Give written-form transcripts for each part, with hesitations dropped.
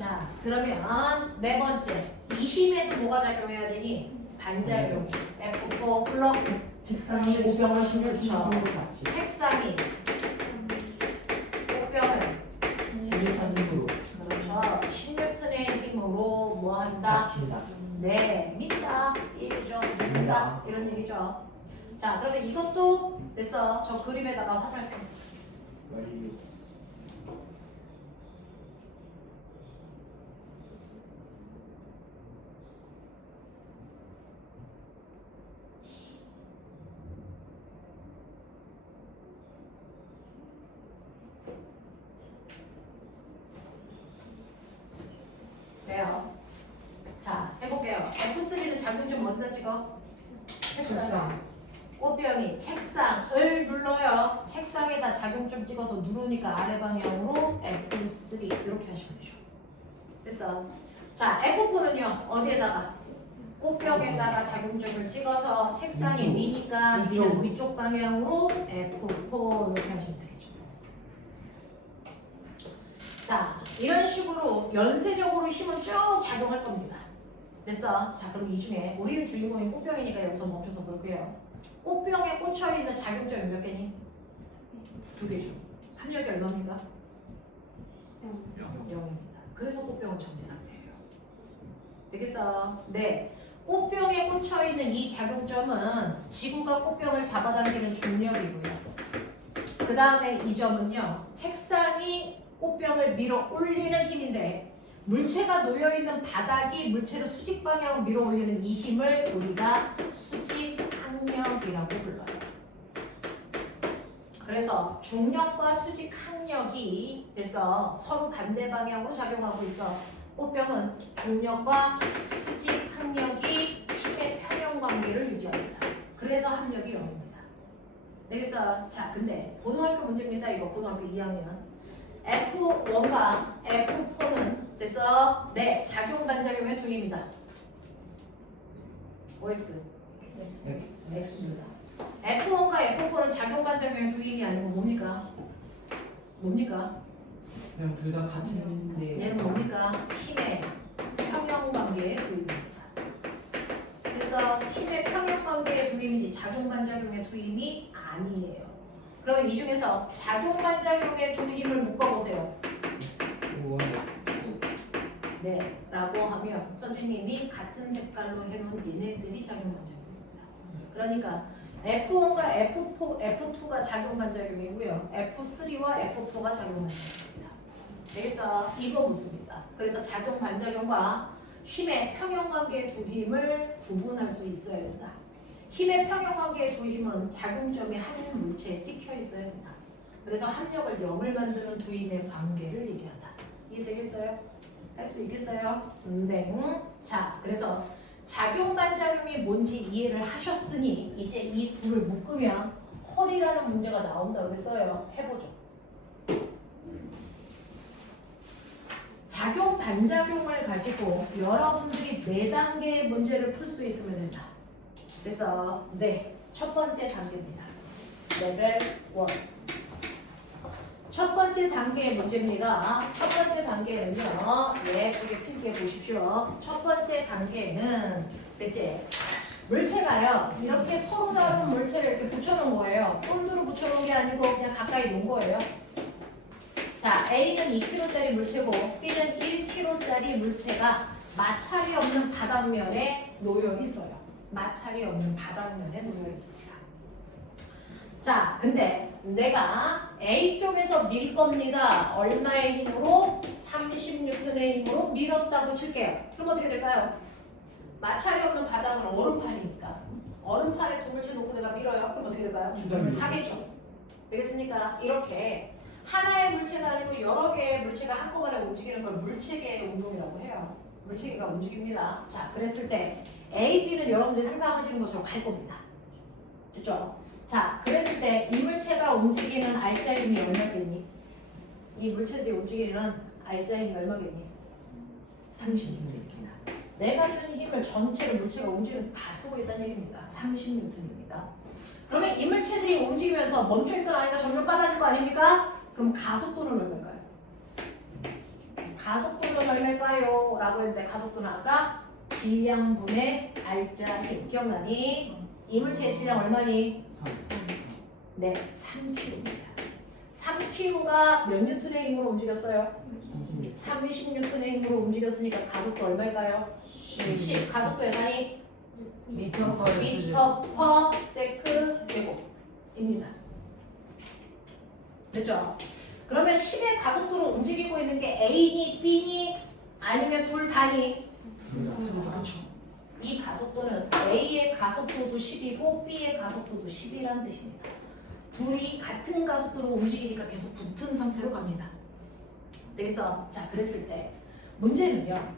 자, 그러면 네 번째. 이 힘에도 뭐가 작용해야 되니? 반작용. F4 플러스 책상이 오병을 신경 그렇죠. 책상이 꽃병을 지휘하는 힘으로 그렇죠. 10N의 힘으로 뭐 한다? 닫힌다. 네, 민다. 이 얘기죠. 민다. 이런 얘기죠. 자, 그러면 이것도 됐어. 저 그림에다가 화살표. 완료. 돼요. 자, 해볼게요. F3는 작용 좀 어디다 찍어? 책상. 꽃병이 책상을 눌러요. 책상에다 작용점 찍어서 누르니까 아래 방향으로 F3 이렇게 하시면 되죠. 됐어. 자, F4는요. 어디에다가? 꽃병에다가 작용점을 찍어서 책상이 위쪽. 위니까 위쪽. 위쪽 방향으로 F4 이렇게 하시면 되겠죠. 자, 이런 식으로 연쇄적으로 힘은 쭉 작용할 겁니다. 됐어? 자, 그럼 이 중에 우리는 주인공이 꽃병이니까 여기서 멈춰서 볼게요. 꽃병에 꽂혀 있는 작용점이 몇 개니? 2개죠. 합력이 얼마입니까? 0입니다. 그래서 꽃병은 정지 상태예요. 되겠어? 네. 꽃병에 꽂혀 있는 이 작용점은 지구가 꽃병을 잡아당기는 중력이고요. 그 다음에 이 점은요. 책상이 꽃병을 밀어 올리는 힘인데 물체가 놓여있는 바닥이 물체를 수직 방향으로 밀어 올리는 이 힘을 우리가 수직 항력이라고 불러요. 그래서 중력과 수직 항력이 돼서 서로 반대 방향으로 작용하고 있어. 꽃병은 중력과 수직 항력이 힘의 평형 관계를 유지합니다. 그래서 합력이 0입니다. 되겠어? 자, 근데 고등학교 문제입니다. 이거 고등학교 2학년. F1과 F4는 됐어? 네, 작용 반작용의 두 힘이다. OX. X입니다. F1과 F4는 작용 반작용의 두 힘이 아니고 뭡니까? 뭡니까? 그냥 둘 다 같은 힘인데. 얘는 뭡니까? 힘의 평형 관계의 두 힘입니다. 그래서 힘의 평형 관계의 두 힘이지 작용 반작용의 두 힘이 아니에요. 그러면 이 중에서 작용 반작용의 두 힘을 묶어보세요. 네, 라고 하면 선생님이 같은 색깔로 해놓은 얘네들이 작용 반작용입니다. 그러니까 F1과 F2가 작용 반작용이고요. F3와 F4가 작용 반작용입니다. 되겠어? 이거 묻습니다. 그래서 작용 반작용과 힘의 평형 관계의 두 힘을 구분할 수 있어야 된다. 힘의 평형 관계의 두 힘은 작용점이 한 물체에 찍혀 있어야 된다. 그래서 합력을 0을 만드는 두 힘의 관계를 얘기한다. 이해되겠어요? 할 수 있겠어요? 네. 자, 그래서 작용 반작용이 뭔지 이해를 하셨으니 이제 이 둘을 묶으면 헐이라는 문제가 나온다고 그랬어요. 해보죠. 작용 반작용을 가지고 여러분들이 4단계의 문제를 풀 수 있으면 된다. 그래서 네, 첫 번째 단계입니다. 레벨 1. 첫 번째 단계의 문제입니다. 첫 번째 단계는요. 예쁘게 필기해 보십시오. 첫 번째 단계는 대체 물체가요. 이렇게 서로 다른 물체를 이렇게 붙여놓은 거예요. 본드로 붙여놓은 게 아니고 그냥 가까이 놓은 거예요. 자, A는 2kg짜리 물체고 B는 1kg짜리 물체가 마찰이 없는 바닥면에 놓여 있어요. 마찰이 없는 바닥면에 놓여 있습니다. 자, 근데 내가 A쪽에서 밀 겁니다. 얼마의 힘으로? 30N의 힘으로 밀었다고 칠게요. 그럼 어떻게 될까요? 마찰이 없는 바닥은 얼음판이니까 얼음판에 두 물체 놓고 내가 밀어요. 그럼 어떻게 될까요? 하겠죠. 되겠습니까? 이렇게 하나의 물체가 아니고 여러 개의 물체가 한꺼번에 움직이는 걸 물체계의 운동이라고 해요. 물체계가 움직입니다. 자, 그랬을 때 A, B는 여러분들이 상상하시는 것처럼 갈 겁니다. 됐죠? 자, 그랬을 때 이 물체가 움직이는 알짜 힘이 얼마겠니? 이 물체들이 움직이는 알짜 힘이 얼마겠니? 30N입니다. 내가 준 힘을 전체를 물체가 움직이는 다 쓰고 있다는 얘기입니다. 30N입니다. 그러면 이 물체들이 움직이면서 멈춰있던 아이가 점점 빨라질 거 아닙니까? 그럼 가속도는 얼마일까요? 가속도는 얼마일까요? 라고 했는데 가속도는 아까 질량분의 알짜 힘 기억나니? 이물체의 질량 얼마니? 네, 3kg입니다. 3kg가 몇 뉴턴의 힘으로 움직였어요? 30뉴턴의 힘으로 움직였으니까 가속도 얼마일까요? 10. 가속도의 단위 미터 퍼 미터 퍼 세크 제곱입니다. 됐죠? 그러면 10의 가속도로 움직이고 있는 게 A니 B니 아니면 둘 다니? 그렇죠. 이 가속도는 A의 가속도도 10이고 B의 가속도도 10이라는 뜻입니다. 둘이 같은 가속도로 움직이니까 계속 붙은 상태로 갑니다. 그래서 자 그랬을 때 문제는요.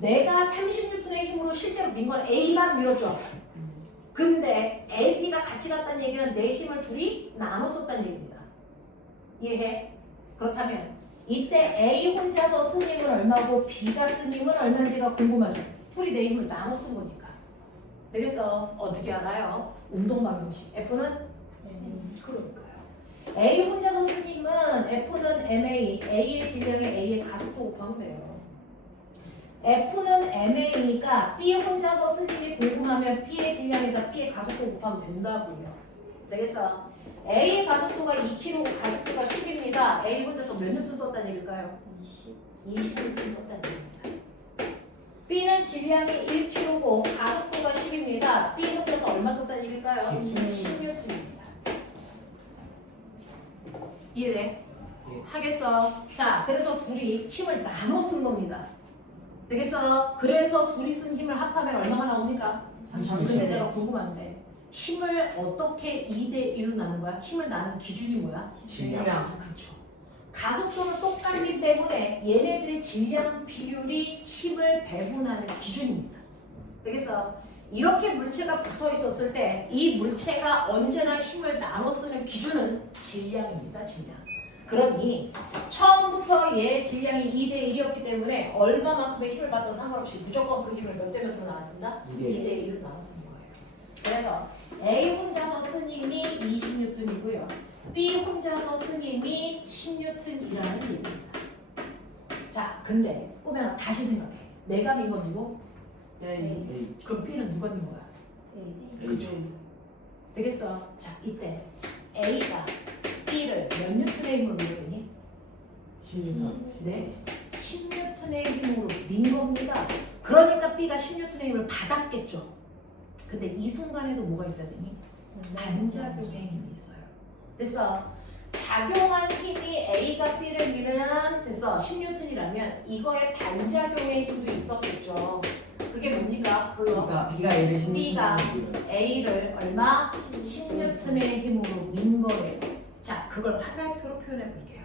내가 30N의 힘으로 실제로 민 건 A만 밀었죠. 근데 A, B가 같이 갔다는 얘기는 내 힘을 둘이 나눠 썼다는 얘기입니다. 이해해? 그렇다면 이때 A 혼자서 쓴 힘은 얼마고 B가 쓴 힘은 얼마인지가 궁금하죠. 둘이 내 힘을 나눠 쓴 거니까. 되겠어? 어떻게 알아요? 운동 방정식. F는? 그러니까요. A 혼자서 쓴 힘은 F는 MA, A의 질량에 A의 가속도 곱하면 돼요. F는 MA니까 B 혼자서 쓴 힘이 궁금하면 B의 질량에다 B의 가속도 곱하면 된다고요. 되겠어? A의 가속도가 2kg, 가속도가 10입니다. A 혼자서 몇 뉴턴 썼다는 얘기일까요? 20뉴턴 썼다는 얘기입니다. B는 질량이 1kg고 가속도가 10입니다. B 혼자서 얼마 썼다는 얘기일까요? 10뉴턴입니다. 이해돼? 예. 하겠어? 자, 그래서 둘이 힘을 나눠 쓴 겁니다. 되겠어? 그래서 둘이 쓴 힘을 합하면 얼마가 나옵니까? 30. 근데 내가 궁금한데 힘을 어떻게 2대 1로 나눈 거야? 힘을 나눈 기준이 뭐야? 질량. 그렇죠. 가속도는 똑같기 때문에 얘네들의 질량 비율이 힘을 배분하는 기준입니다. 되겠어? 이렇게 물체가 붙어 있었을 때 이 물체가 언제나 힘을 나눠 쓰는 기준은 질량입니다. 질량. 그러니 처음부터 얘 질량이 2대 1이었기 때문에 얼마만큼의 힘을 받아도 상관없이 무조건 그 힘을 몇 대 몇으로 나눴습니다? 2대 1로 나눴습니다. 그래서 A 혼자서 쓴 힘이 20N이고요. B 혼자서 쓴 힘이 10N이라는 얘기입니다. 자, 근데 꼬매나 다시 생각해. 내가 민 건 누구? A. 그럼 B는 누가 민 거야? A죠. 되겠어? 자, 이때 A가 B를 몇 뉴턴의 힘으로 밀었니? 10뉴턴. 네, 10뉴턴의 힘으로 민 겁니다. 그러니까 B가 10뉴턴의 힘을 받았겠죠. 근데 이 순간에도 뭐가 있어야 되니? 반작용의 힘이 있어요. 그래서 작용한 힘이 A가 B를 밀은 됐어 10뉴턴이라면 이거에 반작용의 힘도 있었겠죠. 그게 뭡니까? 불러. B가 A를 10뉴턴. B가 A를 얼마? 10뉴턴의 힘으로 민 거래요. 자, 그걸 화살표로 표현해 볼게요.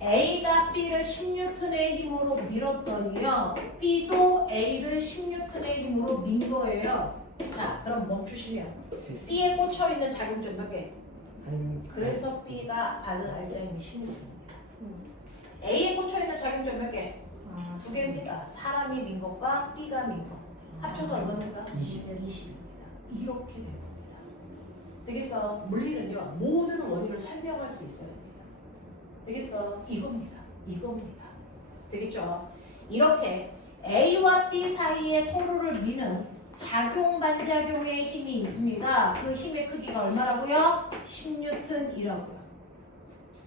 A가 B를 10뉴턴의 힘으로 밀었더니요. B도 A를 10뉴턴의 힘으로 민 거예요. 자, 그럼 멈추시면 B에 꽂혀 있는 작용점 몇 개? 그래서 B가 받은 알짜 힘이 10뉴턴입니다. A에 꽂혀 있는 작용점 몇 개? 두 개입니다. 사람이 민 것과 B가 민 것. 합쳐서 얼마입니까? 20입니다. 이렇게 됩니다. 되겠어? 물리는요. 모든 원인을 설명할 수 있어야 됩니다. 되겠어? 이겁니다. 이겁니다. 되겠죠? 이렇게 A와 B 사이에 서로를 미는 작용 반작용의 힘이 있습니다. 그 힘의 크기가 얼마라고요? 10뉴턴이라고요.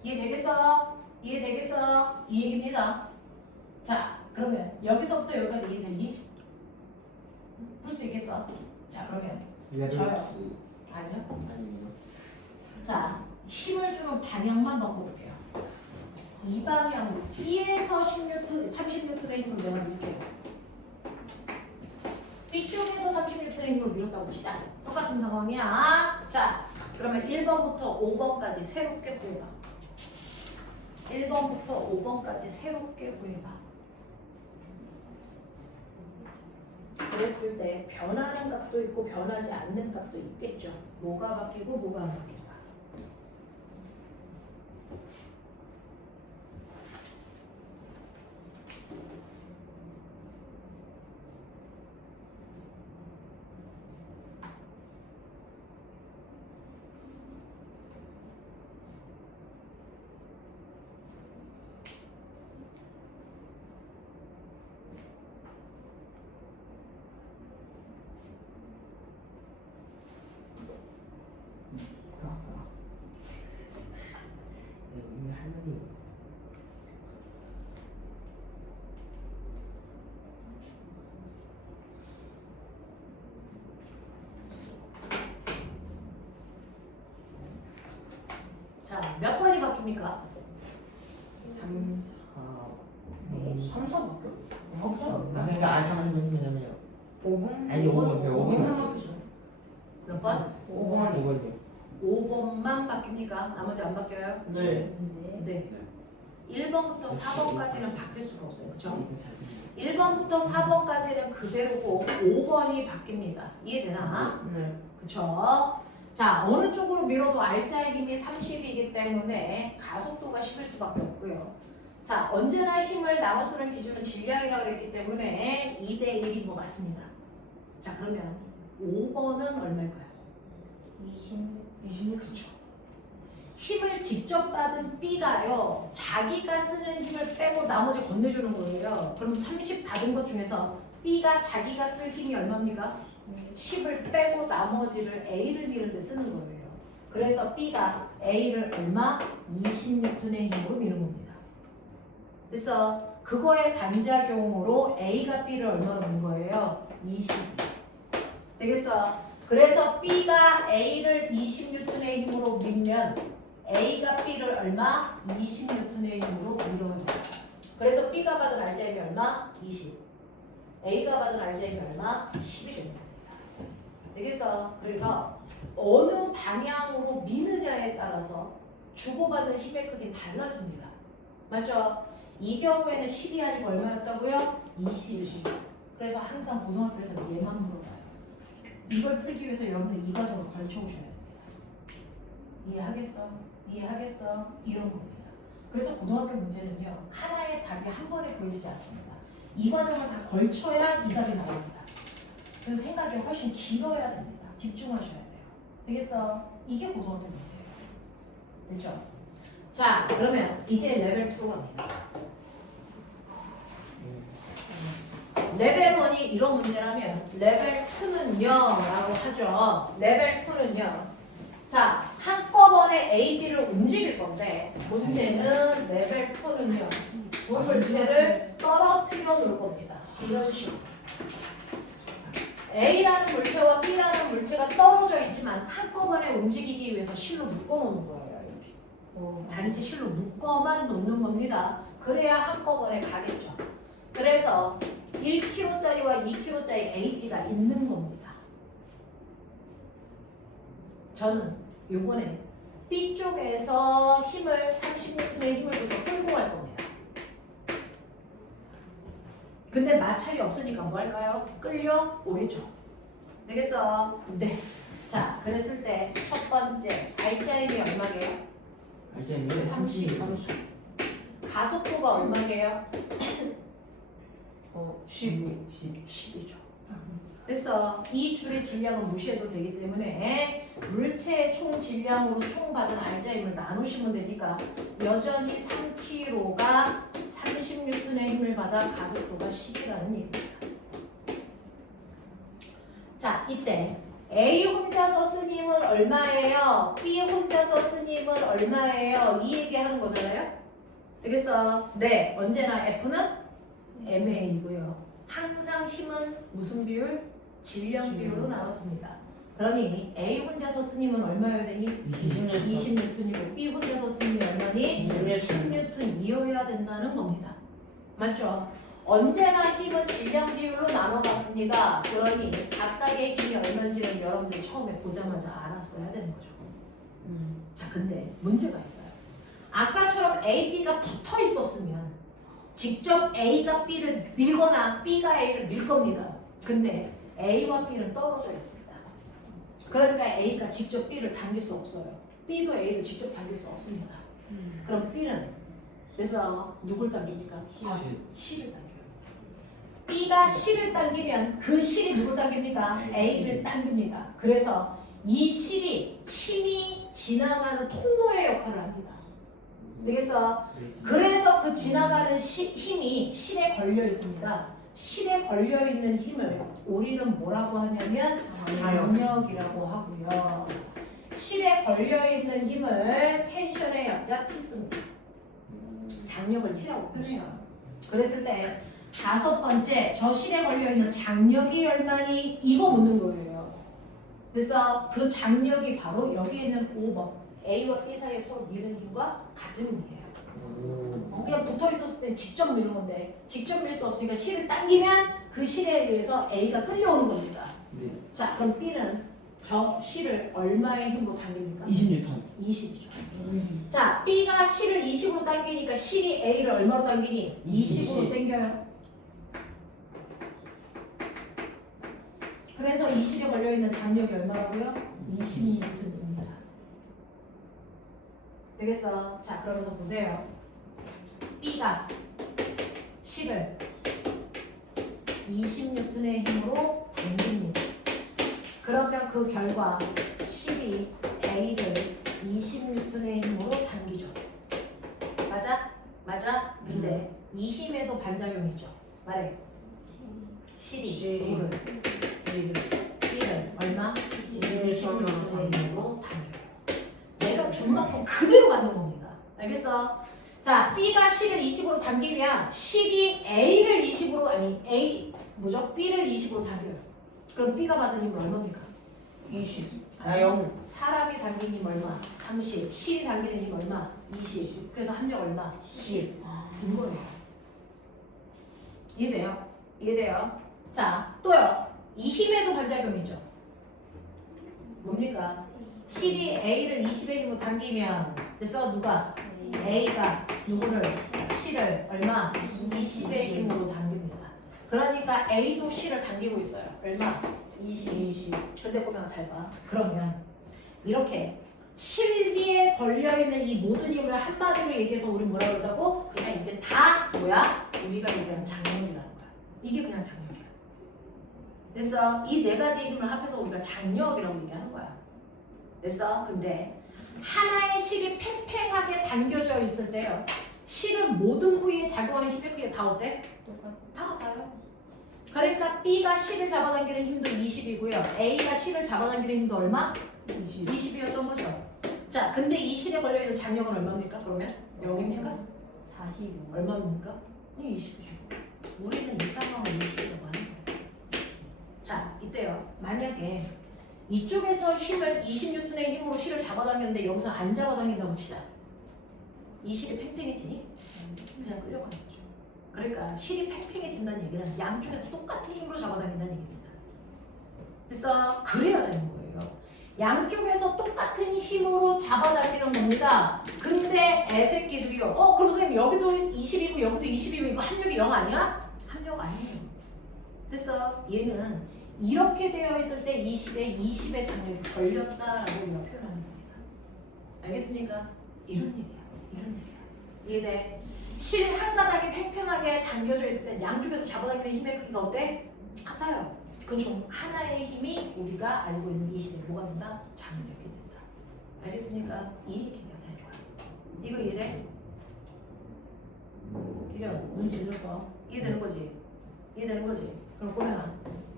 이해되겠어? 이해되겠어? 이 얘기입니다. 자, 그러면 여기서부터 여기까지 이해되니? 풀 수 있겠어? 자, 그러면 저요. 아니요. 아닙니다. 자, 힘을 주는 방향만 바꿔볼게요. 이 방향으로 B에서 10뉴턴, 30뉴턴의 힘을 내가 밀게요. B쪽에서 30뉴턴의 힘을 밀었다고 치자. 똑같은 상황이야. 자, 그러면 1번부터 5번까지 새롭게 구해봐. 1번부터 5번까지 새롭게 구해봐. 그랬을 때 변하는 값도 있고 변하지 않는 값도 있겠죠. 뭐가 바뀌고 뭐가 안 바뀔까. 바뀝니까? 3, 4. 3, 4 바뀌어? 그러니까 잠시만요. 5번? 아니 5번 요 5번 바뀌죠. 몇 번? 5번. 5번요. 5번만 바뀝니까? 나머지 안 바뀌어요? 네. 네. 1번부터 4번까지는 바뀔 수가 없어요. 그렇죠? 네. 1번부터 4번까지는 그대로고 5번이 바뀝니다. 이해되나? 네. 그쵸? 자, 어느 쪽으로 밀어도 R자의 힘이 30이기 때문에 가속도가 10일 수밖에 없고요. 자, 언제나 힘을 나눠 쓰는 기준은 질량이라고 그랬기 때문에 2대 1이 뭐 맞습니다. 자, 그러면 5번은 얼마일까요? 26. 그쵸. 힘을 직접 받은 B가요, 자기가 쓰는 힘을 빼고 나머지 건네주는 거예요. 그럼 30 받은 것 중에서 B가 자기가 쓸 힘이 얼마입니까? 10을 빼고 나머지를 A를 미는 데 쓰는 거예요. 그래서 B가 A를 얼마? 20N의 힘으로 미는 겁니다. 그래서 그거의 반작용으로 A가 B를 얼마로 민 거예요? 20. 되겠어? 그래서 B가 A를 20N의 힘으로 밀면 A가 B를 얼마? 20N의 힘으로 밀어요. 그래서 B가 받은 R자임이 얼마? 20. A가 받은 R자임이 얼마? 10이 됩니다. 되겠어? 그래서 어느 방향으로 미느냐에 따라서 주고받는 힘의 크기는 달라집니다. 맞죠? 이 경우에는 10이 아니고 얼마였다고요? 20. 그래서 항상 고등학교에서 얘만 물어봐요. 이걸 풀기 위해서 여러분은 이 과정을 걸쳐 오셔야 됩니다. 이해하겠어? 이해하겠어? 이런 겁니다. 그래서 고등학교 문제는요, 하나의 답이 한 번에 구해지지 않습니다. 이 과정을 다 걸쳐야 이 답이 나옵니다. 그래서 생각이 훨씬 길어야 됩니다. 집중하셔야 돼요. 되겠어? 이게 고등학교 문제예요. 됐죠? 자, 그러면 이제 레벨 2로 갑니다. 레벨 1이 이런 문제라면 레벨 2는요 라고 하죠. 레벨 2는요, 자, 한꺼번에 A, B를 움직일 건데 문제는 레벨 2는요 두 물체를 떨어뜨려 놓을 겁니다. 이런 식으로 A라는 물체와 B라는 물체가 떨어져 있지만 한꺼번에 움직이기 위해서 실로 묶어 놓는 거예요. 이렇게 단지 실로 묶어만 놓는 겁니다. 그래야 한꺼번에 가겠죠. 그래서 1kg짜리와 2kg짜리 A, B가 있는 겁니다. 저는 요번에 B 쪽에서 힘을 30N의 힘을 줘서 끌고 갈 겁니다. 근데 마찰이 없으니까 뭐 할까요? 끌려 오겠죠. 되겠어? 네. 자, 그랬을 때 첫 번째 R자임이 얼마게요? 알자면 30. 가속도가 얼마게요? 10. 10이죠. 그래서 이 줄의 질량은 무시해도 되기 때문에 물체의 총 질량으로 총 받은 R자임을 나누시면 되니까 여전히 3kg가 30N의 힘을 받아 가속도가 10이라는 얘기입니다. 자, 이때 A 혼자서 쓴 힘은 얼마예요? B 혼자서 쓴 힘은 얼마예요? 이 얘기하는 거잖아요. 되겠어? 네, 언제나 F는 MA이고요. 항상 힘은 무슨 비율? 질량 비율로 나왔습니다. 그러니 A 혼자서 쓴 힘은 얼마여야 되니? 20N이고 B 혼자서 쓴 힘이 얼마니? 10N이어야 된다는 겁니다. 맞죠? 언제나 힘은 질량 비율로 나눠봤습니다. 그러니 각각의 힘이 얼마인지는 여러분들이 처음에 보자마자 알았어야 되는 거죠. 자, 근데 문제가 있어요. 아까처럼 A, B가 붙어 있었으면 직접 A가 B를 밀거나 B가 A를 밀 겁니다. 근데 A와 B는 떨어져 있습니다. 그러니까 A가 직접 B를 당길 수 없어요. B도 A를 직접 당길 수 없습니다. 그럼 B는 그래서 누굴 당깁니까? C를 당겨요. B가 C를 당기면 그 실이 누굴 당깁니까? A를 당깁니다. 그래서 이 실이 힘이 지나가는 통로의 역할을 합니다. 되겠어? 그래서 그 지나가는 힘이 실에 걸려 있습니다. 실에 걸려 있는 힘을 우리는 뭐라고 하냐면 장력이라고 하고요. 실에 걸려 있는 힘을 텐션의 약자 T 씁니다. 장력을 T라고 표현해요. 그랬을 때 다섯 번째, 저 실에 걸려 있는 장력이 얼마니? 이거 묻는 거예요. 그래서 그 장력이 바로 여기 있는 5번 A와 B 사이에 서로 미는 힘과 같은 힘이에요. 오. 그냥 붙어 있었을 땐 직접 미는 건데 직접 밀 수 없으니까 실을 당기면 그 실에 의해서 A가 끌려오는 겁니다. 네. 자, 그럼 B는 저 실을 얼마의 힘으로 당깁니까? 20N. 20이죠. 자, B가 실을 20으로 당기니까 실이 A를 얼마로 당기니? 20으로 당겨요. 그래서 20에 걸려있는 장력이 얼마라고요? 20N입니다. 되겠어? 자, 그러면서 보세요. B가 실을 20N의 힘으로 당깁니다. 그러면 그 결과 실이 A를 20N의 힘으로 당기죠. 맞아? 맞아? 근데 이 힘에도 반작용이 있죠. 말해. 실이 B를 얼마? 20N의 힘으로 당겨요. 내가 준 만큼 그대로 맞는 겁니다. 알겠어? 자, B가 실을 20으로 당기면 실이 A를 20으로 B를 20으로 당겨요. 그럼 B가 받은 힘은 얼마입니까? 20. 아, 0. 사람이 당긴 힘 얼마? 30. 실이 당기는 힘 얼마? 20. 그래서 합력 얼마? 10. 인 거예요. 이해돼요? 이해돼요? 자, 또요. 이 힘에도 반작용이죠. 뭡니까? 실이 A를 20의 힘으로 당기면 됐어? 누가? A가 누구를? 실을 얼마? 20의 힘으로 당깁니다. 그러니까 A도 실을 당기고 있어요. 얼마? 20. 근데 보면 잘 봐. 그러면 이렇게 실비에 걸려있는 이 모든 힘을 한마디로 얘기해서 우리 뭐라 그러다고? 그냥 이게 다 뭐야? 우리가 얘기하는 장력이라는 거야. 이게 그냥 장력이야. 됐어? 이 네 가지 힘을 합해서 우리가 장력이라고 얘기하는 거야. 됐어? 근데 하나의 실이 팽팽하게 당겨져 있을 때요. 실은 모든 부위에 작용하는 힘의 크기가 다 어때? 다 같아요. 그러니까 B가 실을 잡아당기는 힘도 20이고요. A가 실을 잡아당기는 힘도 얼마? 20이었던 거죠. 자, 근데 이 실에 걸려있는 장력은 얼마입니까? 그러면 0입니까? 45. 얼마입니까? 20이죠. 우리는 이 상황을 20이라고 하는 거예요. 자, 이때요. 만약에 이쪽에서 힘을 20N의 힘으로 실을 잡아당겼는데 여기서 안 잡아당긴다고 치자. 이 실이 팽팽해지니? 그냥 끌려가는 거죠. 그러니까 실이 팽팽해진다는 얘기는 양쪽에서 똑같은 힘으로 잡아당긴다는 얘기입니다. 그래서 그래야 되는 거예요. 양쪽에서 똑같은 힘으로 잡아당기는 겁니다. 근데 애새끼들이요. 그럼 선생님 여기도 20이고 여기도 20이면 이거 합력이 0 아니야? 합력 아니에요. 됐어? 얘는 이렇게 되어 있을 때 이 실에 20의 장력이 걸렸다라고 우리가 표현하는 겁니다. 알겠습니까? 이런 얘기야. 이런 얘기야. 이해돼? 실 한 가닥이 팽팽하게 당겨져 있을 때 양쪽에서 잡아당기는 힘의 크기가 어때? 같아요. 그건 좀 하나의 힘이 우리가 알고 있는 이 실에 뭐가 된다? 장력이 된다. 알겠습니까? 이 얘기가 되는 거야. 이거 이해돼? 기련, 눈 찔러 거. 이해되는 거지? 이해되는 거지? 그럼 꼬맹아,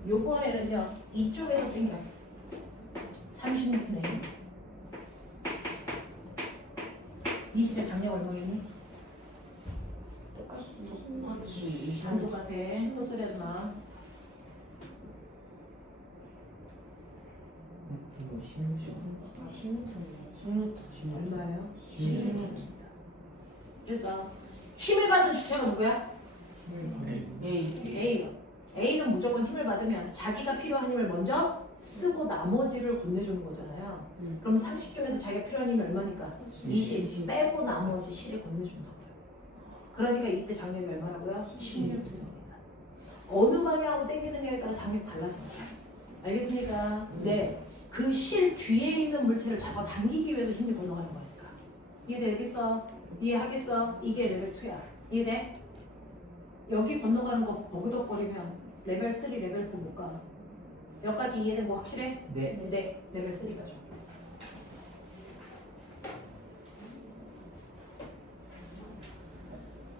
요번에는요 이쪽에서 당겨 30N의 힘 20의 장력 얼마겠니? 똑같이. 안 똑같아. 헛소리 하지 마. 이거 16. 16톤이네. 얼마예요? 16톤. 됐어. 힘을 받은 주체가 누구야? 네. A는 무조건 힘을 받으면 자기가 필요한 힘을 먼저 쓰고 나머지를 건네주는 거잖아요. 그럼 30쪽에서 자기가 필요한 힘이 얼마니까? 20 빼고 나머지 실을 건네준다고요. 그러니까 이때 장력이 얼마라고요? 16입니다. 어느 방향으로 당기느냐에 따라 장력이 달라집니다. 알겠습니까? 네. 그 실 뒤에 있는 물체를 잡아 당기기 위해서 힘이 건너가는 거니까. 이해되겠어? 이해하겠어? 이게 레벨 2야. 이해돼? 여기 건너가는 거 버그덕거리면 레벨 3, 레벨 4 못 가. 여기까지 이해된 거 확실해? 네. 네. 레벨 3 가죠.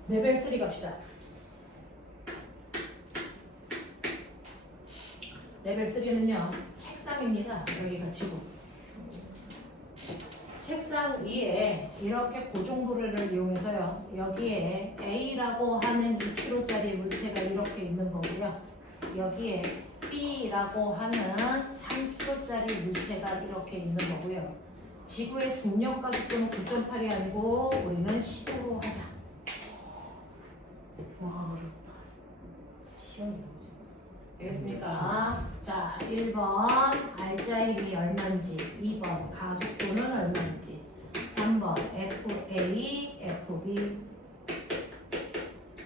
레벨 3 갑시다. 레벨 3는요 책상입니다. 여기가 지구. 책상 위에 이렇게 고정부를 이용해서요 여기에 A라고 하는 2kg짜리 물체가 이렇게 있는 거고요. 여기에 B라고 하는 3kg짜리 물체가 이렇게 있는 거고요. 지구의 중력과 속도는 9.8이 아니고 우리는 15로 하자. 와, 시험이 되겠습니까? 자, 1번 알짜임이 얼마인지, 2번 가속도는 얼마인지, 3번 FA, FB,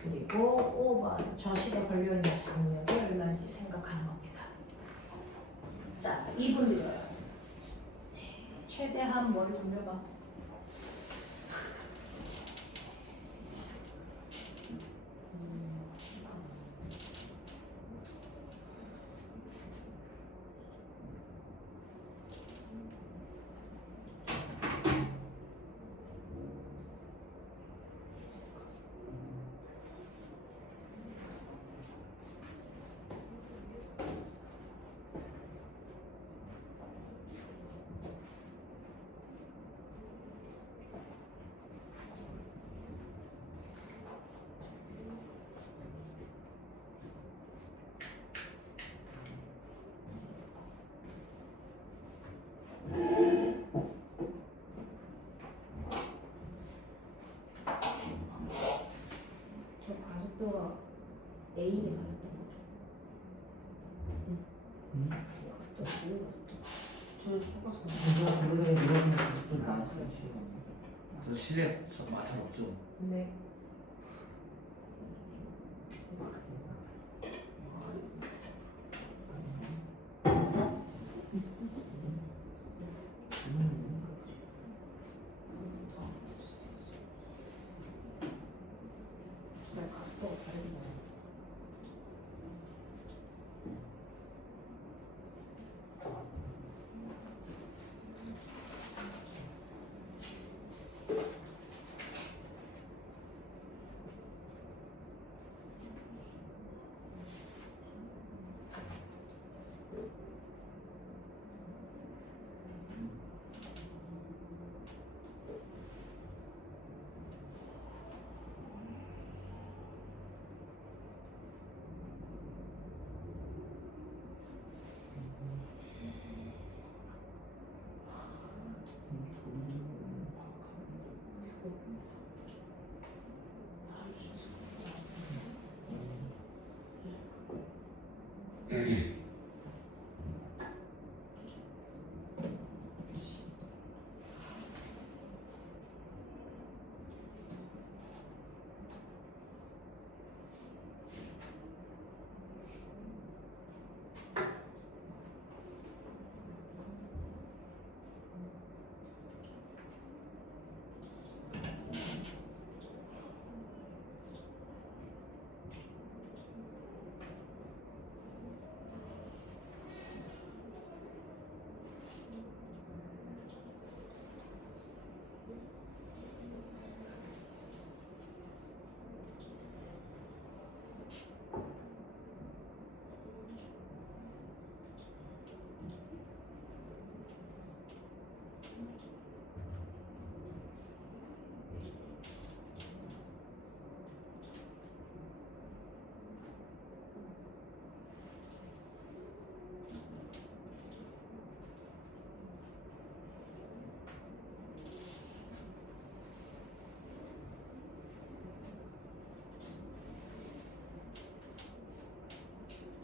그리고 5번 저실에 걸려있는 장력이 얼마인지 생각하는 겁니다. 자, 2분 드려요. 최대한 머리 돌려봐. 저 가속도가 A의 가속도인 거죠? 가속도가 A의 가속도. 저 똑같은 이거 그러면 이런 것도 나왔어요. 저 실내 저 마찰 없죠? 네. 정말 가속도가 다른 거예요.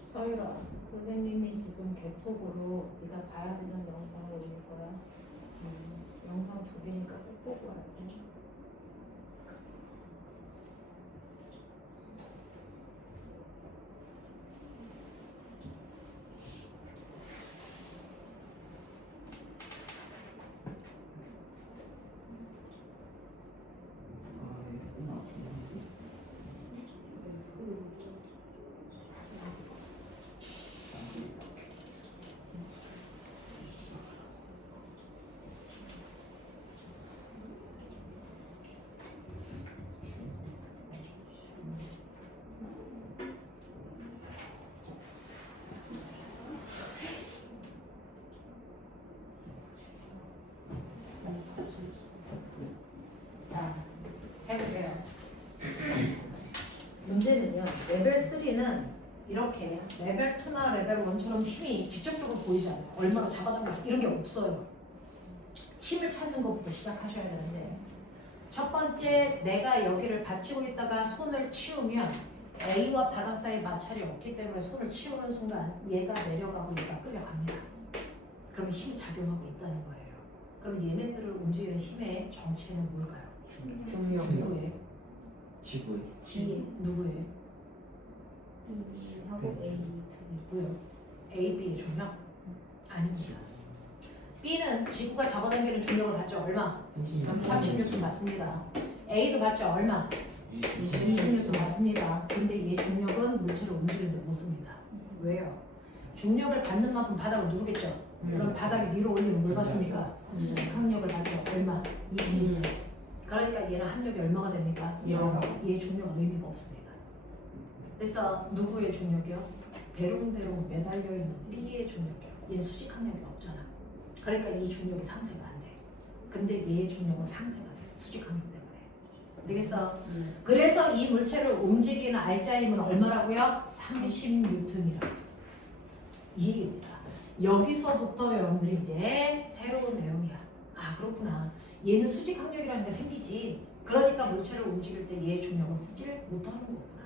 서유라, 선생님이 지금 개톡으로 네가 봐야 되는 영상을 올릴 거야. 영상 2개니까 꼭 보고 와야 돼. 자, 해보세요. 문제는요, 레벨 3는 이렇게 레벨 2나 레벨 1처럼 힘이 직접적으로 보이지 않아요. 얼마나 잡아당겨서 이런 게 없어요. 힘을 찾는 것부터 시작하셔야 되는데 첫 번째 내가 여기를 받치고 있다가 손을 치우면 A와 바닥 사이 마찰이 없기 때문에 손을 치우는 순간 얘가 내려가고 얘가 끌려갑니다. 그럼 힘이 작용하고 있다는 거예요. 그럼 얘네들을 움직이는 힘의 정체는 뭘까요? 중력. 누구의? 지구에. G 누구의? 2 하고 A 2. 누구요? A, B의 중력? 아닙니다. B는 지구가 잡아당기는 중력을 받죠. 얼마? 30N 맞습니다. A도 받죠. 얼마? 20N 맞습니다. 근데 얘 중력은 물체를 움직이는데 못 씁니다. 왜요? 중력을 받는 만큼 바닥을 누르겠죠. 그럼 바닥에 밀어 올리면 뭘 받습니까? 수직항력을 받죠. 얼마? 20N. 그러니까 얘는 합력이 얼마가 됩니까? 0. 얘 중력은 의미가 없습니다. 그래서 누구의 중력이요? 대롱대롱 매달려 있는 B의 중력이요. 얘는 수직항력이 없잖아. 그러니까 이 중력이 상쇄가 안 돼. 근데 얘의 중력은 상쇄가 돼. 수직항력 때문에. 되겠어? 그래서 이 물체를 움직이는 알자 힘은 얼마라고요? 30N이라. 이 얘기입니다. 여기서부터 여러분들이 이제 새로운 내용이야. 아 그렇구나. 얘는 수직항력이라는 게 생기지. 그러니까 물체를 움직일 때 얘의 중력은 쓰질 못하는 거구나.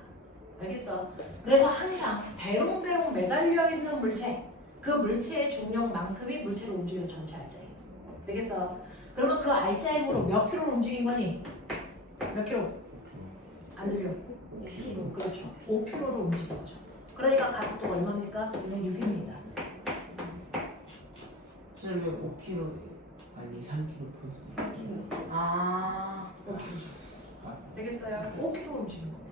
알겠어? 그래서 항상 대롱대롱 매달려 있는 물체, 그 물체의 중력만큼이 물체를 움직이는 전체 알자힘. 되겠어? 그러면 그 알자힘으로 몇 킬로를 움직인 거니? 몇 킬로? 안 들려? 5킬로. 그렇죠. 5킬로를 움직인 거죠. 그러니까 가속도가 얼마입니까? 6입니다. 선생님 5kg. 아니 3kg 플러스 아 5킬로죠. 되겠어요? 5킬로 움직인 겁니다.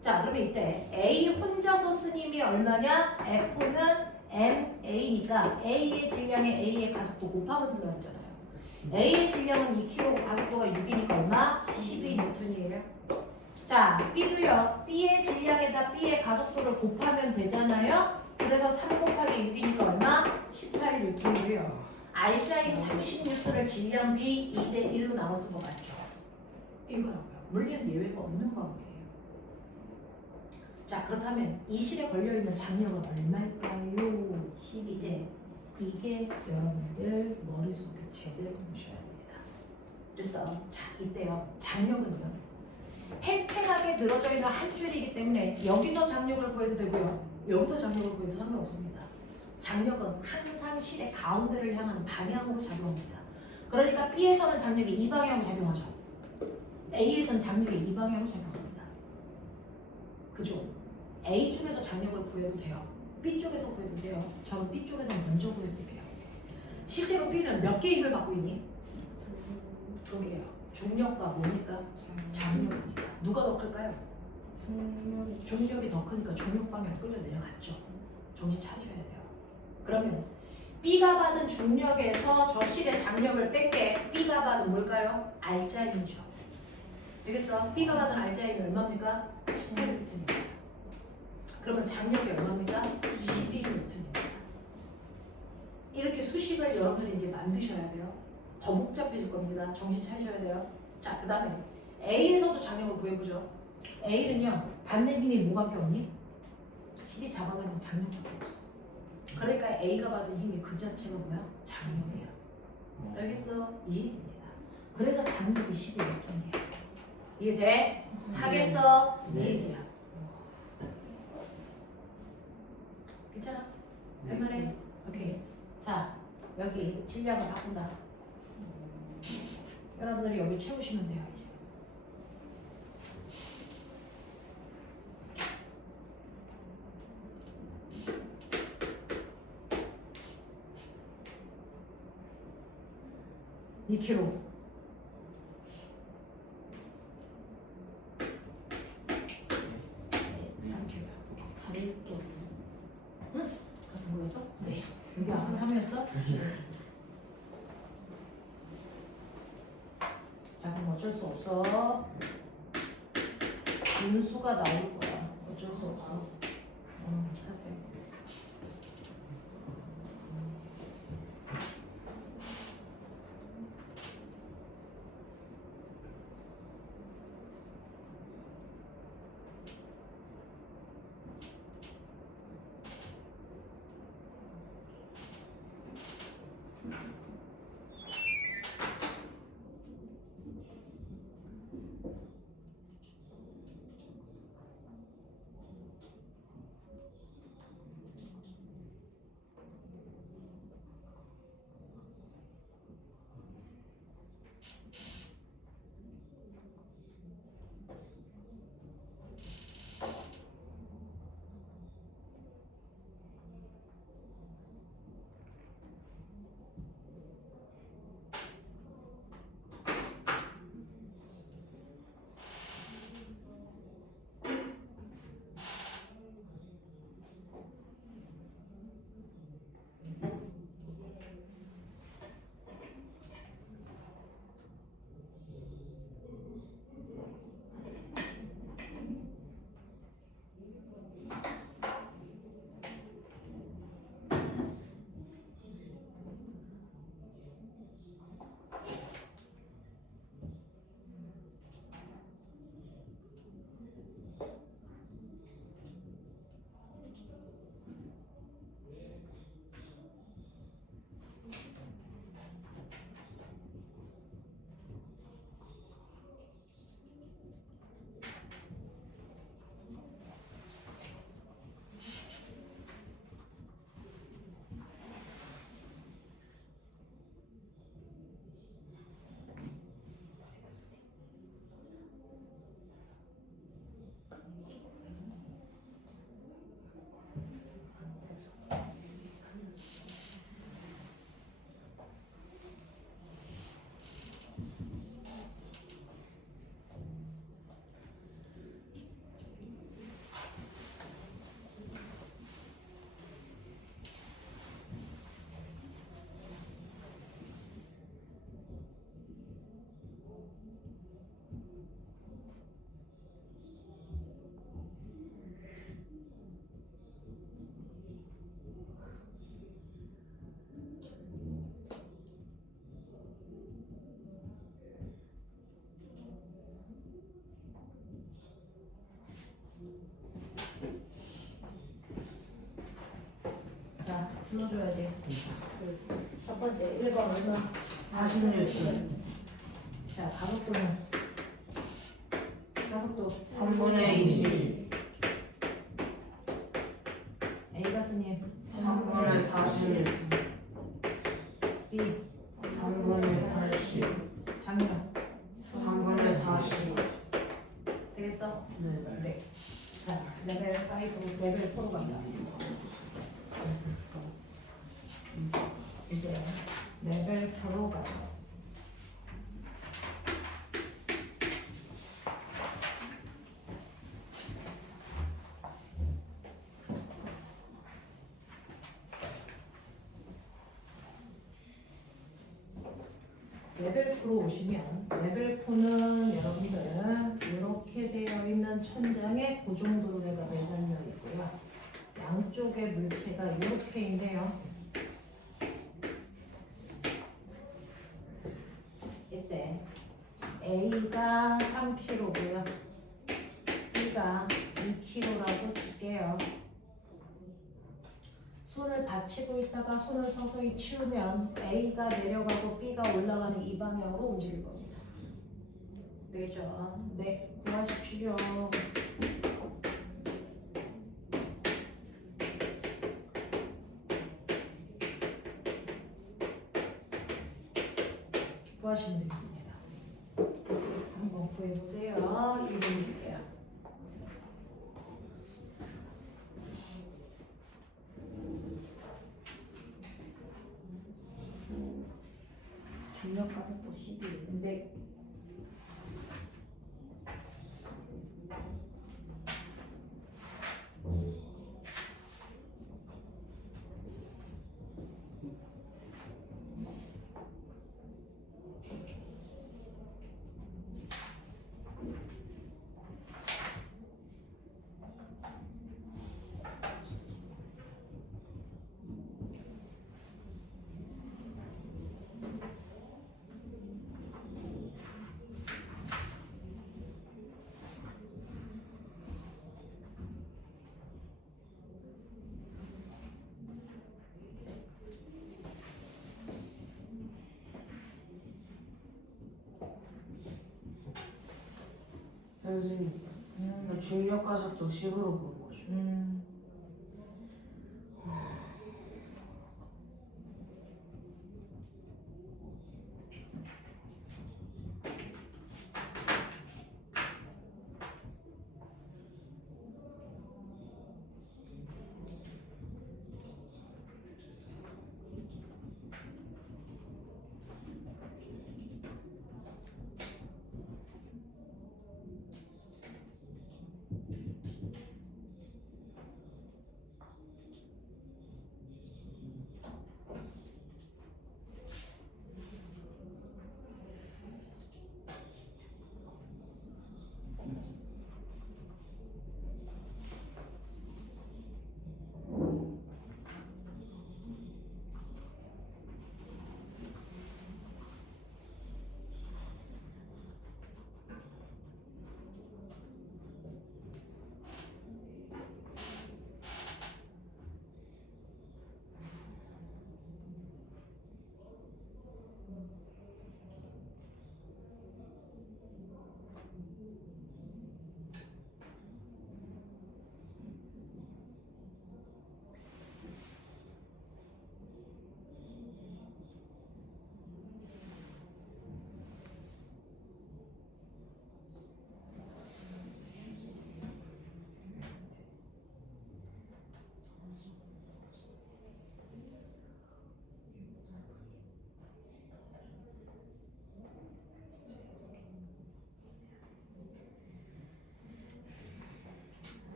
자, 그러면 이때 A 혼자서 쓴 힘이 얼마냐? F는 MA니까 A의 질량에 A의 가속도 곱하면 된다고 했잖아요. A의 질량은 2kg, 가속도가 6이니까 얼마? 12N이에요. 자, B도요. B의 질량에다 B의 가속도를 곱하면 되잖아요. 그래서 3 곱하기 6이니까 얼마? 18N이고요. 알자임 30N을 질량 B 2대 1로 나눠서 뭐 맞죠? 이거라고요. 물리는 예외가 없는 과목이에요. 자, 그렇다면 이 실에 걸려있는 장력은 얼마일까요? 이제 이게 여러분들 머릿속에 제대로 보셔야 됩니다. 그래서 자, 이때요. 장력은요. 팽팽하게 늘어져 있는 한 줄이기 때문에 여기서 장력을 구해도 되고요. 여기서 장력을 구해도 상관없습니다. 장력은 항상 실의 가운데를 향하는 방향으로 작용합니다. 그러니까 B에서는 장력이 이 방향으로 작용하죠. A에서는 장력이 이 방향으로 작용합니다. 그죠? A 쪽에서 장력을 구해도 돼요. B 쪽에서 구해도 돼요. 저는 B 쪽에서 먼저 구해드릴게요. 실제로 B는 몇 개의 힘을 받고 있니? 2개예요. 중력과 뭡니까? 장력이니까. 누가 더 클까요? 중력이 더 크니까 중력 방향 끌려 내려갔죠. 정신 차리셔야 돼요. 그러면 B가 받은 중력에서 저 실의 장력을 뺄게. B가 받은 뭘까요? 알자힘이죠. 되겠어? B가 받은 알자힘이 얼마입니까? 18N입니다. 그러면 장력이 얼마입니까? 12N입니다. 이렇게 수식을 여러분들이 이제 만드셔야 돼요. 더 복잡해질 겁니다. 정신 차리셔야 돼요. 자, 그 다음에 A에서도 장력을 구해보죠. A는요, 받는 힘이 뭐밖에 없니? 실이 잡아가는 장력밖에 없어. 그러니까 A가 받은 힘이 그 자체가 뭐야? 장력이야. 알겠어? 이해입니다. 그래서 장력이 12N이야. 이해돼? 하겠어? 이 얘기야. 괜찮아? 할만해? 오케이. 자, 여기 질량을 바꾼다. 여러분들이 여기 채우시면 돼요, 이제. 이 kg. 같은 거였어? 네. 여기 아까 3이었어? 자, 그럼 어쩔 수 없어. 분수가 나올 거야. 어쩔 수 없어. 하세요. 써줘야지. 첫 번째 1번 얼마? 46. 자, 가속도는? 가속도 3분의 20. A가 스님 3분의 41. B 3분의 80. 장면 3분의 40. 되겠어? 네. 네. 자, 레벨 5, 레벨 4로 간다. 이제 레벨 4로 가요. 레벨 4로 오시면 레벨 4는 여러분들 이렇게 되어 있는 천장에 고정도로가 매달려 있고요. 양쪽의 물체가 이렇게 있네요. 이때 A가 3kg고요. B가 2kg라고 칠게요. 손을 받치고 있다가 손을 서서히 치우면 A가 내려가고 B가 올라가는 이 방향으로 움직일 겁니다. 되겠죠? 네, 구하십시오. 구하시면 되겠습니다. 한번 구해보세요. 2분 줄게요. 중력 가속도 11. 네. 선생님, 중력 가속도 10으로 보는 거죠.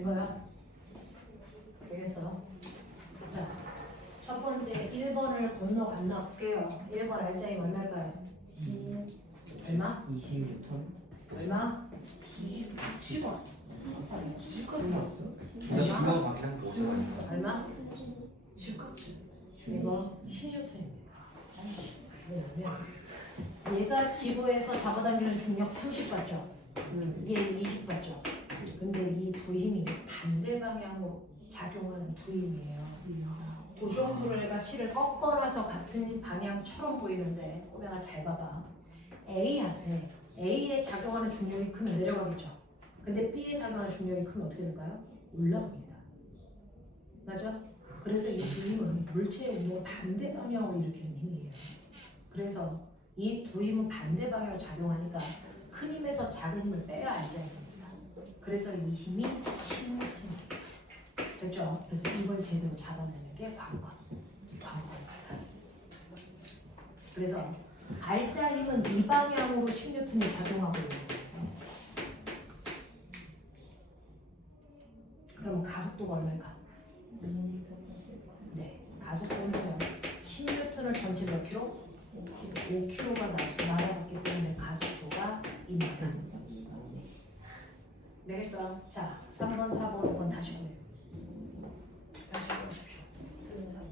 된 거야? 되겠어? 자, 첫 번째 1번을 건너갔나 볼게요. 1번 알짜임 얼마일까요? 얼마? 26톤? 얼마? 10원. 두개 중요밖에 한 50원 아닌가? 얼마? 10컷. 이거 16톤입니다. 왜냐면 얘가 지구에서 잡아당기는 중력 30 받죠? 얘 20 받죠? 근데 이 두 힘이 반대 방향으로 작용하는 두 힘이에요. 그 정도로 얘가 실을 꺾어놔서 같은 방향처럼 보이는데 꼬매가 잘 봐봐. A한테 A에 작용하는 중력이 크면 내려가겠죠. 근데 B에 작용하는 중력이 크면 어떻게 될까요? 올라갑니다. 맞아? 그래서 이 두 힘은 물체의 운동을 반대 방향으로 일으키는 힘이에요. 그래서 이 두 힘은 반대 방향으로 작용하니까 큰 힘에서 작은 힘을 빼야 알자는 겁니다. 그래서 이 힘이 16N입니다. 됐죠? 그래서 이걸 제대로 잡아내는 게 관건. 관건입니다. 그래서 알자 힘은 이 방향으로 16N이 작용하고 있는 거예요. 그럼 가속도가 얼마일까? 네, 가속도는 16N을 전체 몇 킬로? 5kg가 날아갔기 때문에 가속도가 2m. 되겠어? 자, 3번, 4번, 5번 다시 보세요. 다시 보십시오. 틀린 사람.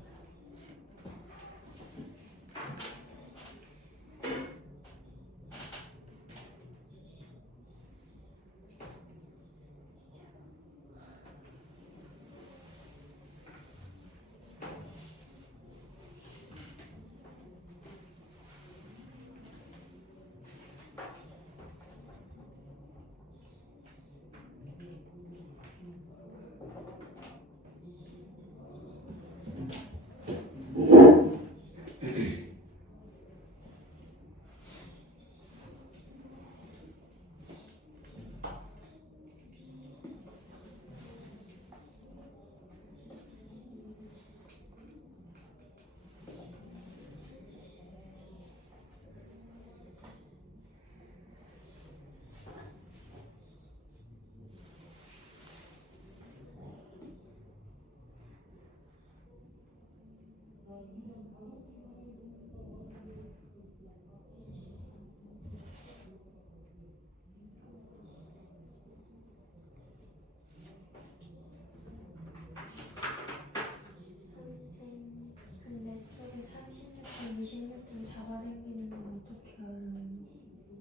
근데 저기 30m, 20m 잡아당기는 건 어떻게 알아요?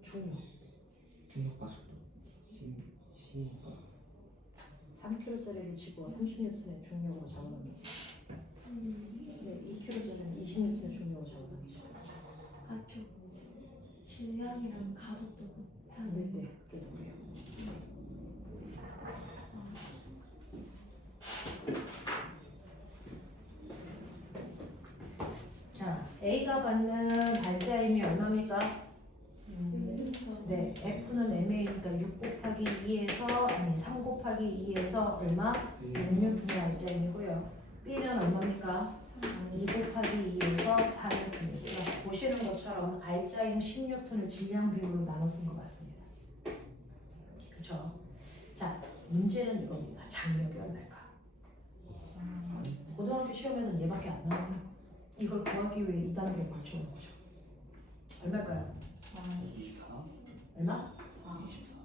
중력. 중력 가속도. 3kg짜리를 치고 30N의 중력으로 잡아당기죠. 네, 2kg짜리는 20N의 중력으로 잡아당기죠. 아, 저 질량이랑 가속도 네, 네, 그게 뭐예요? 자, A가 받는 발자 힘이 얼마입니까? 네, F는 MA니까 6 곱하기 2에서 아니 3 곱하기 2에서 얼마? 6N의 발자 힘이고요. B는 얼마입니까? 2 곱하기 2에서 4N입니다. 보시는 것처럼 알자 힘 10N을 질량 비율로 나눠 쓴 것 같습니다. 그렇죠? 자, 문제는 이겁니다. 장력이 얼마일까? 고등학교 시험에서는 얘밖에 안 나와요. 이걸 구하기 위해 2단계에 걸쳐온 거죠. 얼마일까요? 24? 얼마? 24?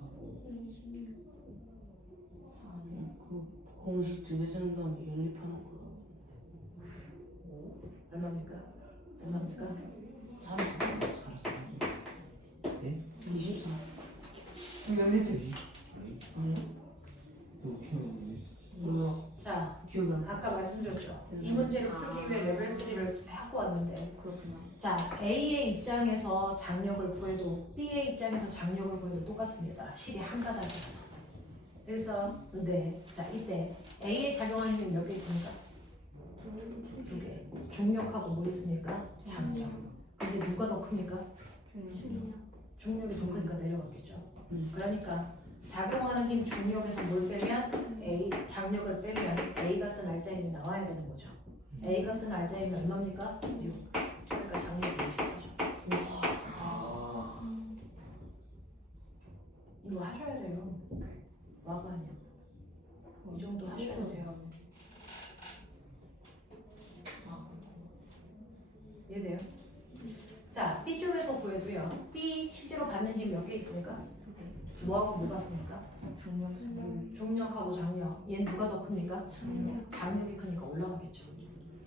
그 공식 두개 쓴다면 연립하는 거. 얼마입니까? 얼마입니까? 3. 네? 24. 연립했지. 아니, 또 키워보네. 몰라. 자, 기억이 안 나. 아까 말씀드렸죠. 이 문제를 풀기 위해 레벨 3를 갖고 왔는데, 그렇구나. 자, A의 입장에서 장력을 구해도 B의 입장에서 장력을 구해도 똑같습니다. 실이 한 가닥이라서. 그래서 근데 자, 이때 A에 작용하는 힘이 몇 개 있습니까? 2개. 중력하고 뭐 있습니까? 장력. 근데 누가 더 큽니까? 중력이 더 크니까 내려가겠죠. 그러니까 작용하는 힘 중력에서 뭘 빼면 A, 장력을 빼면 A가 쓴 알자 힘이 나와야 되는 거죠. A가 쓴 알자 힘이 얼마입니까? 6. 그러니까 장력이 24죠. 이거 하셔야 돼요. 와가 아니야. 정도 하셔도 돼요. 이해돼요? 자, B 쪽에서 구해도요. B 실제로 받는 힘 몇 개 있습니까? 뭐하고 뭐가 습니까? 중력하고 장력. 얘는 누가 더 큽니까? 장력이 크니까 올라가겠죠.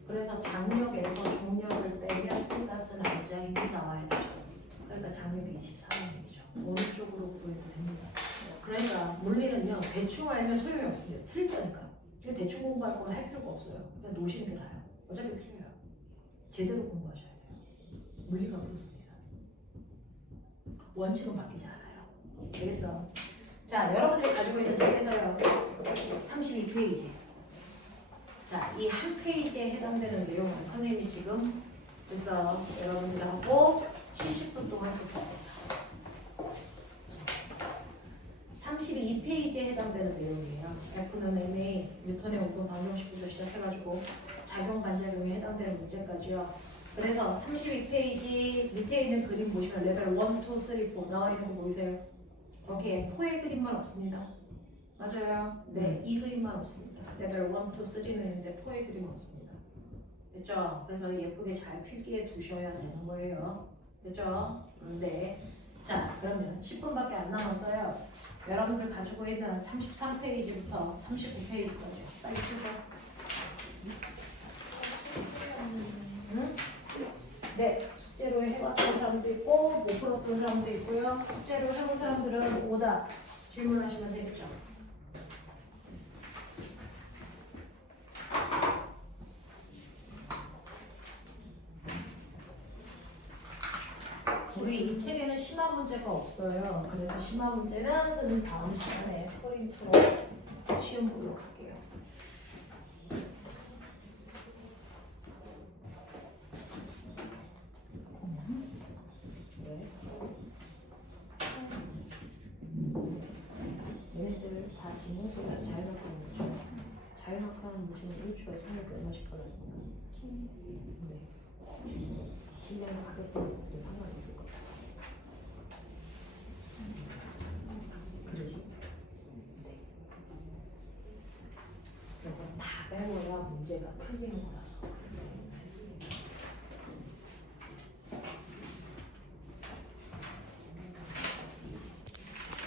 그래서 장력에서 중력을 빼면 플러스는 알자 힘이 나와야 되죠. 그러니까 장력이 24명이죠. 어느 쪽으로 구해도 됩니다. 그러니까 물리는요. 대충 알면 소용이 없습니다. 틀리니까. 지금 대충 공부할 거면 할 필요가 없어요. 그냥 놓으시는 게 나아요. 어차피 틀려요. 제대로 공부하셔야 돼요. 물리가 그렇습니다. 원칙은 바뀌지 않아요. 알겠어? 자, 여러분들이 가지고 있는 책에서요. 32페이지. 자, 이 한 페이지에 해당되는 내용은 선생님이 지금 그래서 여러분들하고 70분 동안 수업합니다. 32페이지에 해당되는 내용이에요. F는 MA, 뉴턴의 오분 방정식부터 시작해가지고 작용 반작용에 해당되는 문제까지요. 그래서 32페이지 밑에 있는 그림 보시면 레벨 1, 2, 3, 4 나와 있는 거 보이세요? 거기에 4의 그림만 없습니다. 맞아요? 네, 이 그림만 없습니다. 레벨 1, 2, 3는 있는데 4의 그림은 없습니다. 됐죠? 그래서 예쁘게 잘 필기해 두셔야 되는 거예요. 됐죠? 네. 자, 그러면 10분밖에 안 남았어요. 여러분들 가지고 있는 33페이지부터 39페이지까지 빨리 쓰죠. 응? 네, 숙제로 해봤던 사람도 있고 못 풀었던 사람도 있고요. 숙제로 해본 사람들은 오답 질문하시면 되겠죠. 우리 이 책에는 심화 문제가 없어요. 그래서 심화 문제는 저는 다음 시간에 포인트로 시험 보도록 할게요. 네. 얘네들 다 지문소리 자연학과는 자연학과는 문제는 1초에 20몇마씩 받아줍니다. 네. 질량 가격도 상관이 있을 거예요. 그러지? 네. 그래서 다 빼고야 문제가 풀리는 거라서. 그래서